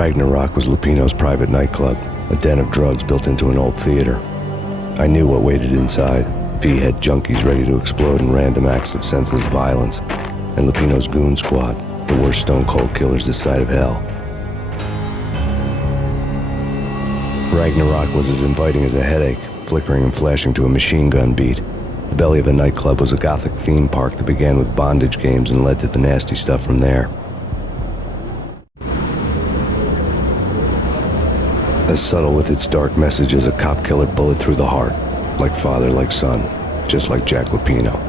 Ragnarok was Lupino's private nightclub, a den of drugs built into an old theater. I knew what waited inside. V-head junkies ready to explode in random acts of senseless violence, and Lupino's goon squad, the worst stone-cold killers this side of hell. Ragnarok was as inviting as a headache, flickering and flashing to a machine gun beat. The belly of the nightclub was a gothic theme park that began with bondage games and led to the nasty stuff from there. As subtle with its dark message as a cop-killer bullet through the heart, like father, like son, just like Jack Lupino.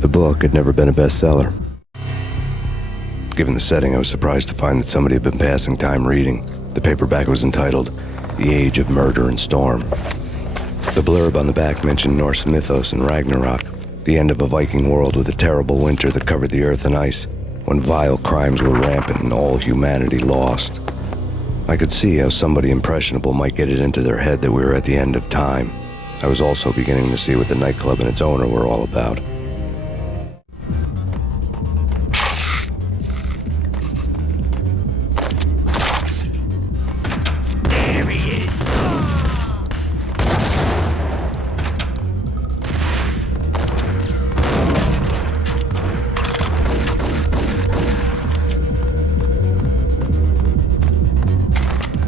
The book had never been a bestseller. Given the setting, I was surprised to find that somebody had been passing time reading. The paperback was entitled The Age of Murder and Storm. The blurb on the back mentioned Norse mythos and Ragnarok, the end of a Viking world with a terrible winter that covered the earth in ice, when vile crimes were rampant and all humanity lost. I could see how somebody impressionable might get it into their head that we were at the end of time. I was also beginning to see what the nightclub and its owner were all about.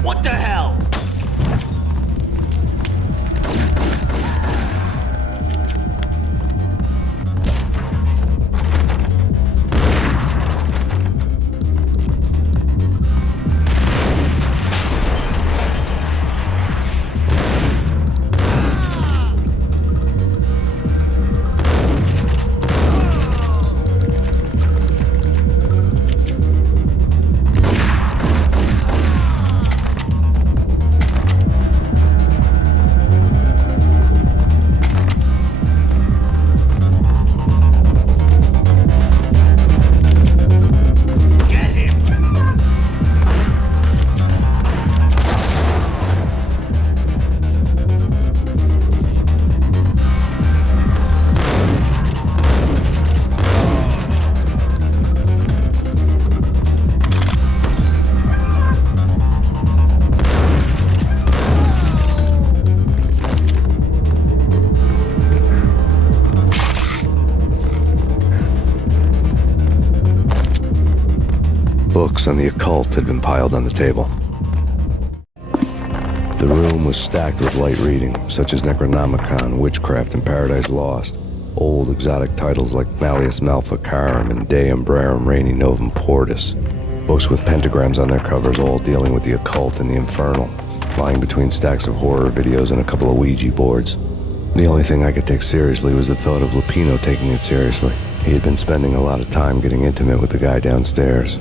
What the hell? Books on the occult had been piled on the table. The room was stacked with light reading, such as Necronomicon, Witchcraft, and Paradise Lost. Old exotic titles like Malleus Maleficarum and De Umbrarum Reini Novum Portus. Books with pentagrams on their covers, all dealing with the occult and the infernal, lying between stacks of horror videos and a couple of Ouija boards. The only thing I could take seriously was the thought of Lupino taking it seriously. He had been spending a lot of time getting intimate with the guy downstairs.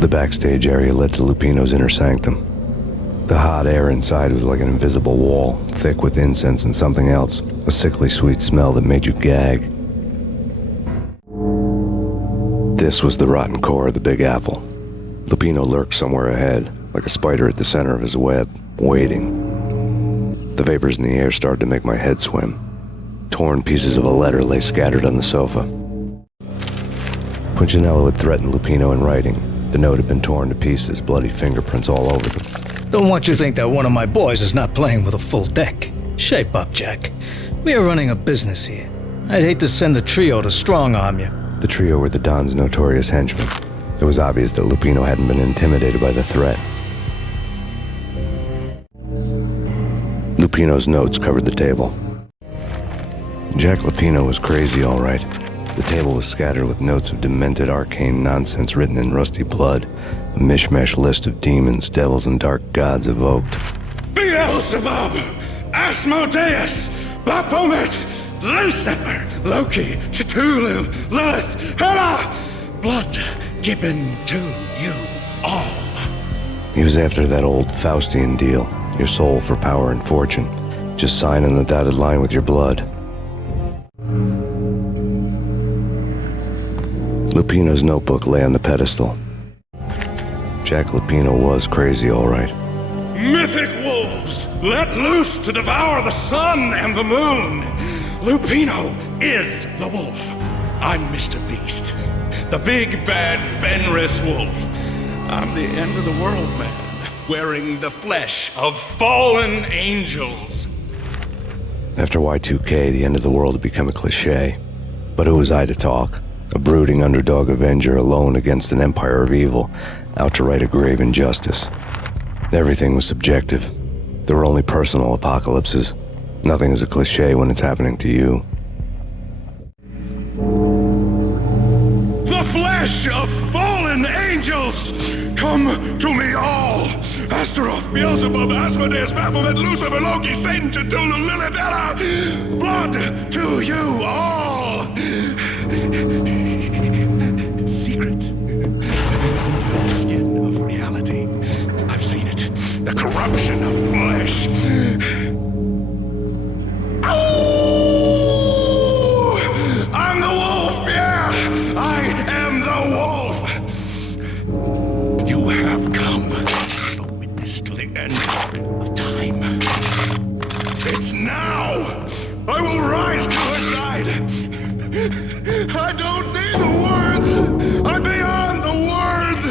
The backstage area led to Lupino's inner sanctum. The hot air inside was like an invisible wall, thick with incense and something else, a sickly sweet smell that made you gag. This was the rotten core of the Big Apple. Lupino lurked somewhere ahead, like a spider at the center of his web, waiting. The vapors in the air started to make my head swim. Torn pieces of a letter lay scattered on the sofa. Punchinello had threatened Lupino in writing. The note had been torn to pieces, bloody fingerprints all over them. Don't want you to think that one of my boys is not playing with a full deck. Shape up, Jack. We are running a business here. I'd hate to send the trio to strong-arm you. The trio were the Don's notorious henchmen. It was obvious that Lupino hadn't been intimidated by the threat. Lupino's notes covered the table. Jack Lupino was crazy, all right. The table was scattered with notes of demented arcane nonsense written in rusty blood, a mishmash list of demons, devils, and dark gods evoked. Beelzebub, Asmodeus, Baphomet, Lucifer, Loki, Cthulhu, Lilith, Hela, blood given to you all. He was after that old Faustian deal, your soul for power and fortune. Just sign on the dotted line with your blood. Lupino's notebook lay on the pedestal. Jack Lupino was crazy, all right. Mythic wolves, let loose to devour the sun and the moon. Lupino is the wolf. I'm Mr. Beast, the big bad Fenris wolf. I'm the end of the world man, wearing the flesh of fallen angels. After Y2K, the end of the world had become a cliche. But who was I to talk? A brooding underdog avenger alone against an empire of evil, out to right a grave injustice. Everything was subjective. There were only personal apocalypses. Nothing is a cliche when it's happening to you. The flesh of fallen angels! Come to me all! Astaroth, Beelzebub, Asmodeus, Baphomet, Lucifer, Loki, Satan, Cthulhu, Lilith, Hela! Blood to you all! Secret. The skin of reality. I've seen it. The corruption of flesh. Ow! I'm the wolf, yeah! I am the wolf! You have come, a witness to the end of time. It's now! I will rise to her side! I don't need the words! I'm beyond the words!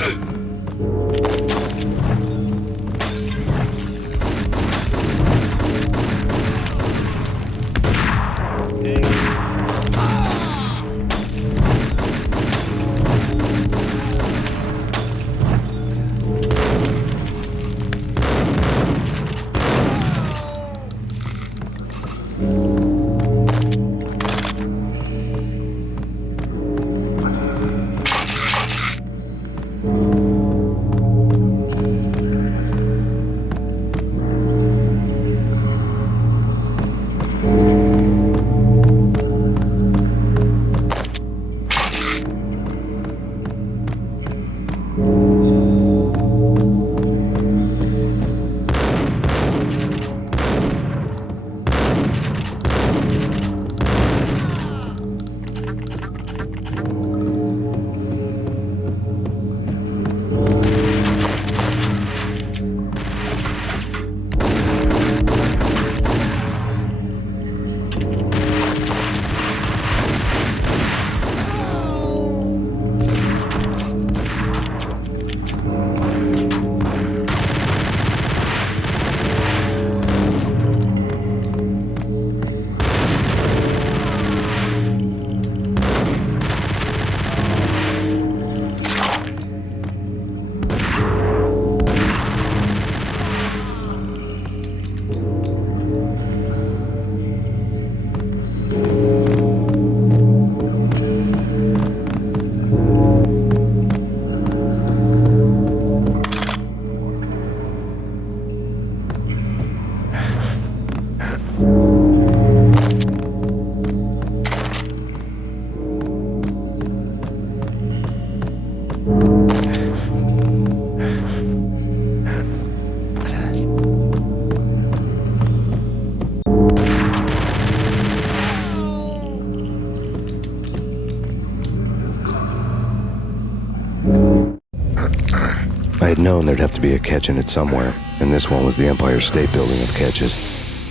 I'd known there'd have to be a catch in it somewhere, and this one was the Empire State Building of catches.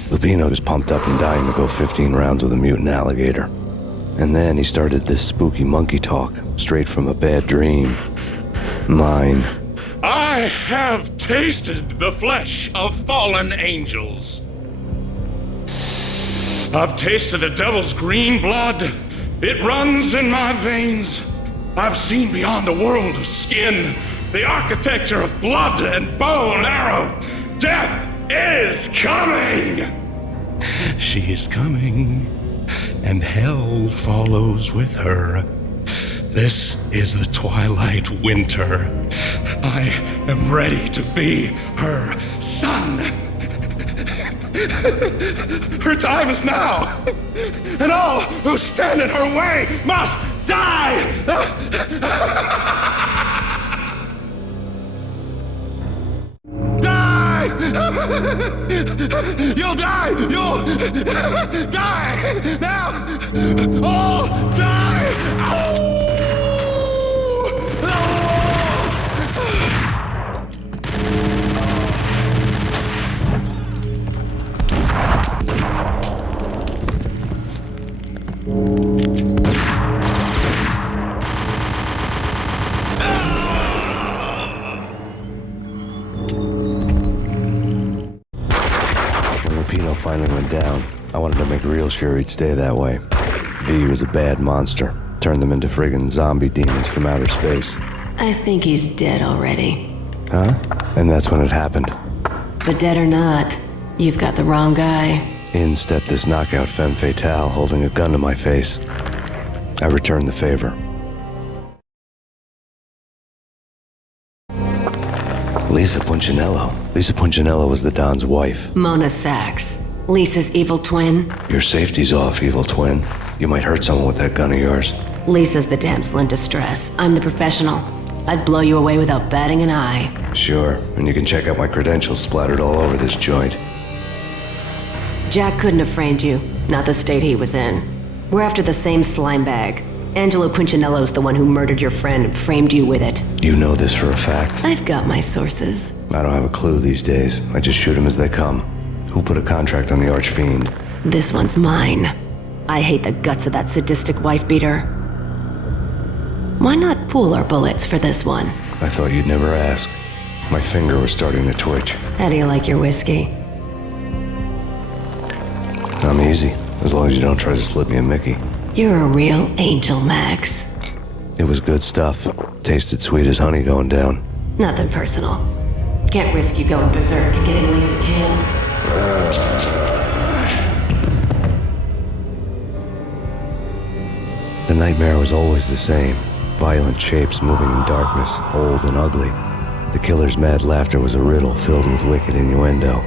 Lupino was pumped up and dying to go 15 rounds with a mutant alligator. And then he started this spooky monkey talk, straight from a bad dream. Mine. I have tasted the flesh of fallen angels. I've tasted the devil's green blood. It runs in my veins. I've seen beyond a world of skin, the architecture of blood and bow and arrow. Death is coming! She is coming, and hell follows with her. This is the twilight winter. I am ready to be her son. Her time is now, and all who stand in her way must die! Die! You'll die! You'll die! Now! All die! Ow! Lupino finally went down. I wanted to make real sure he'd stay that way. V was a bad monster. Turned them into friggin' zombie demons from outer space. I think he's dead already. Huh? And that's when it happened. But dead or not, you've got the wrong guy. In stepped this knockout femme fatale holding a gun to my face. I returned the favor. Lisa Punchinello. Lisa Punchinello was the Don's wife. Mona Sachs, Lisa's evil twin. Your safety's off, evil twin. You might hurt someone with that gun of yours. Lisa's the damsel in distress. I'm the professional. I'd blow you away without batting an eye. Sure, and you can check out my credentials splattered all over this joint. Jack couldn't have framed you, not the state he was in. We're after the same slime bag. Angelo Punchinello's the one who murdered your friend and framed you with it. You know this for a fact. I've got my sources. I don't have a clue these days. I just shoot them as they come. Who put a contract on the Archfiend? This one's mine. I hate the guts of that sadistic wife-beater. Why not pool our bullets for this one? I thought you'd never ask. My finger was starting to twitch. How do you like your whiskey? I'm easy, as long as you don't try to slip me a Mickey. You're a real angel, Max. It was good stuff. Tasted sweet as honey going down. Nothing personal. Can't risk you going berserk and getting Lisa killed. The nightmare was always the same. Violent shapes moving in darkness, old and ugly. The killer's mad laughter was a riddle filled with wicked innuendo.